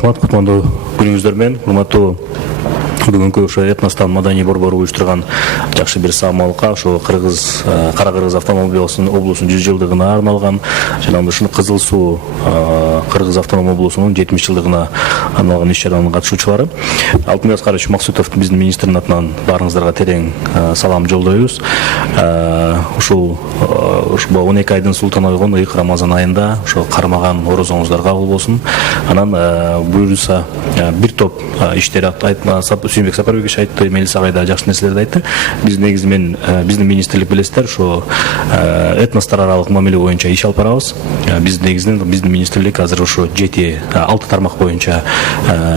рахмат, кутмандуу күнүңүздөр менен. Урматтуу бүгүнкү ошо этностан маданий борбору уюштурган жакшы бир самалыкка ошо Кара Кыргыз автономия облусунун 100 жылдыгына арналган жана ушул Кызыл Суу Кыргыз автономия облусунун 70 жылдыгына арналган иш-чаранын катышуучулары. Алтынбек Аскарович Максутов биздин министрдин атынан баарыңыздарга терең салам жолдойбуз. Ушул 12 айдын султан ойгон ыйык Рамазан айында ошо кармаган орозоңуздар кабыл болсун. Анан буюрса бир топ иштер Сүйүнбек Сапарбекович айтты, Мелис агай да жакшы нерселерди айтты. Биз негизи менен биздин министрлик билесиздер, ошо этностор аралык мамиле боюнча иш алып барабыз. Биз негизинен биздин министрлик азыр ошо 7-6 тармак боюнча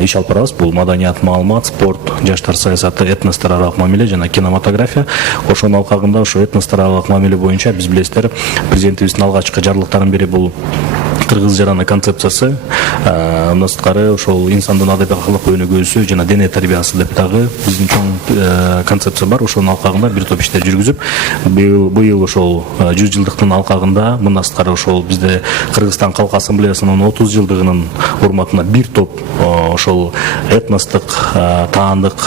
иш алып барабыз. Бул маданият, маалымат, спорт, жаштар саясаты, этностор аралык мамиле жана кинематография. Ошонун алкагында ошо этностор аралык мамиле боюнча биз билесиздер, президентибиздин алгачкы жарлыктарын бири бул Кыргыз жараны концепциясы, мындан сырткары ошол инсандын адабий-акылдык өнүгүүсү жана дене тарбиясы деп дагы биздин чоң концепция бар. Ошонун алкагында бир топ иштер жүргүзүп, быйыл ошол 100 жылдыктын алкагында мындан сырткары ошол бизде Кыргызстан Калк Ассамблеясынын 30 жылдыгынын урматына бир топ ошол этностук, таандык,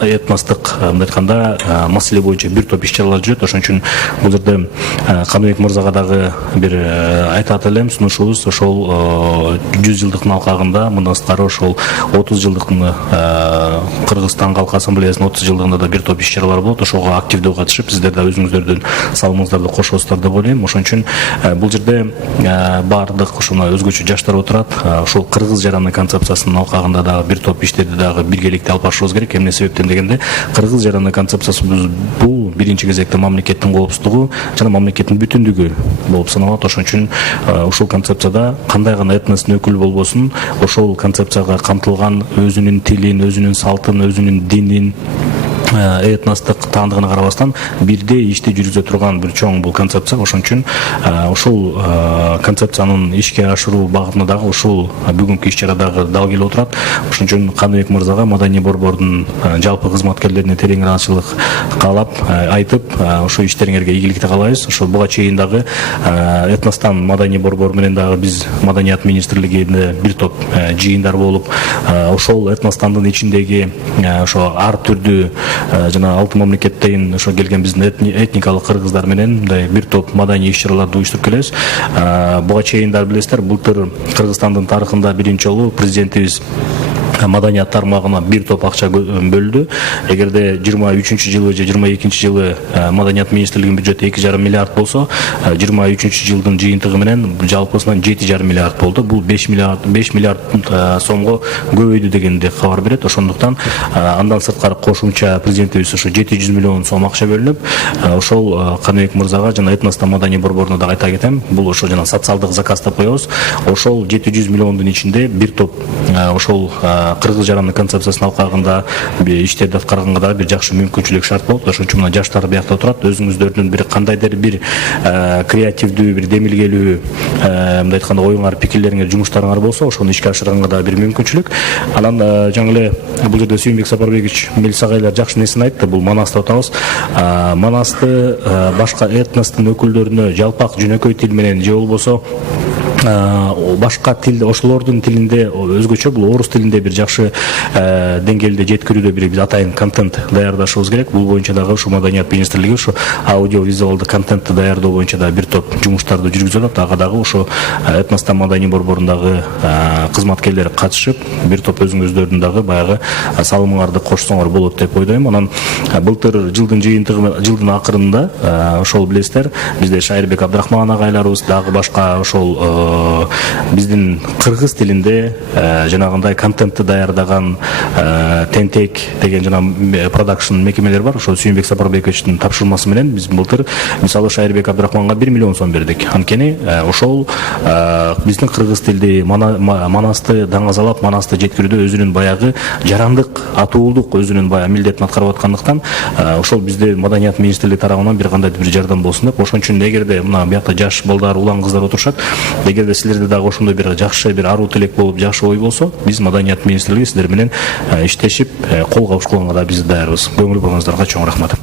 этностук мындай айтканда маселе боюнча бир топ иш-чаралар жүрөт. Ошон үчүн бул жерде Каныбек мырзага дагы бир айтат элем, сунушубуз ошол 100 жылдыктын алкагында мындан сырткары ошол 30 жылдыктын Кыргызстан Калк Ассамблеясынын 30 жылдыгында да бир топ иш-чаралар болот. Ошого активдүү катышып, сиздер да өзүңүздөрдүн салымыңыздарды кошосуздар деп ойлойм. Ошон үчүн бул жерде баардык ушуна өзгөчө жаштар отурат. Ошол Кыргыз жараны концепциясынын алкагында дагы бир топ иштерди дагы биргеликте алып барышыбыз керек. Эмне себептен дегенде, Кыргыз жараны концепциясы бул биринчи кезекте мамлекеттин коопсуздугу жана мамлекеттин бүтүндүгү болуп саналат. Ошон үчүн ушул концепцияда кандай гана этностун өкүлү болбосун, ошол концепцияга камтылган өзүнүн тилин, өзүнүн салтын, өзүнүн динин, этностук таандыгына карабастан бирдей ишти жүргүзө турган бир чоң бул концепция. Ошон үчүн ушул концепциянын ишке ашыруу багытына дагы ушул бүгүнкү иш-чарадагы дал келип отурат. Ошон үчүн Каныбек мырзага маданий борбордун жалпы кызматкерлерине терең ыраазычылык каалап айтып, ошол иштериңерге ийгиликти каалайбыз. Ошо буга чейин дагы этностан маданий борбор менен дагы биз маданият министрлигинде бир топ жыйындар болуп, ошол этностандын ичиндеги ошо ар түрдүү жана алты мамлекеттен ошо келген биздин этникалык кыргыздар менен мындай бир топ маданий иш-чараларды уюштуруп келебиз. Буга чейин да билесиздер, былтыр Кыргызстандын тарыхында биринчи жолу президентибиз маданият тармагына бир топ акча бөлдү. Эгерде 23 жылы же 22 жылы маданият министрлигинин бюджети 2,5 миллиард болсо, 23 жылдын жыйынтыгы менен жалпысынан 7,5 миллиард болду. Бул 5 миллиард сомго көбөйдү дегенди кабар берет. Ошондуктан андан сырткары кошумча президентибиз ошо 700 миллион сом акча бөлүнүп, ошол Каныбек мырзага жана этностон маданий борборуна да айта кетем, бул ошо жана социалдык заказ деп коебуз. Ошол 700 миллиондун ичинде бир топ ошол Кыргыз жараны концепциясынын алкагында иштерди аткарганга да бир жакшы мүмкүнчүлүк шарт болот. Ошон үчүн мына жаштар биякта турат. Өзүңүздөрдүн бир кандайдыр бир креативдүү, бир демилгелүү, мындай айтканда оюңар, пикирлериңер, жумуштарыңар болсо, ошону ишке ашырганга да бир мүмкүнчүлүк. Анан жаңы эле бул жерде Сүйүнбек Сапарбекович, Мелис агайлар жакшы нерсени айтты. Бул Манасты атабыз. Манасты башка этностун өкүлдөрүнө жалпак жөнөкөй тил менен же болбосо башка тилде, ошолордун тилинде өзгөчө, бул орус тилинде бир жакшы деңгээлде жеткирүүдө бир биз атайын контент даярдашыбыз керек. Бул боюнча дагы ушу маданият министрлиги ушу аудио-визуалдык контентти даярдоо боюнча да бир топ жумуштарды жүргүзүп атат. Ага дагы ушу этностон маданий борборундагы кызматкерлер катышып, бир топ өзүңүздөрдүн дагы баягы салымыңарды кошсоңор болот деп ойлойм. Анан былтыр жылдын жыйынтыгы, жылдын акырында ошол билесиздер, бизде Шайырбек Абдрахман агайларыбыз, дагы башка ошол биздин кыргыз тилинде жанагындай контентти даярдаган Тентек деген жана продакшн мекемелер бар. Ошол Сүйүнбек Сапарбековичтин тапшырмасы менен биз былтыр мисалы Шайырбек Абдрахманга 1 миллион сом бердик. Анткени ошол биздин кыргыз тилди Манасты даңазалап, Манасты жеткирүүдө өзүнүн баягы жарандык, атуулдук өзүнүн баягы милдетин аткарып аткандыктан ошол бизде маданият министрлиги тарабынан бир кандайдыр бир жардам болсун деп. Ошон үчүн эгерде мына биякта жаш балдар, улан кыздар отурушат, эгерде силерде дагы ошондой бир жакшы бир аруу тилек болуп, жакшы ой болсо, биз маданият министрлиги сиздер менен иштешип, кол кабышканга да биз даярбыз. Көңүл буруңуздарга чоң рахмат.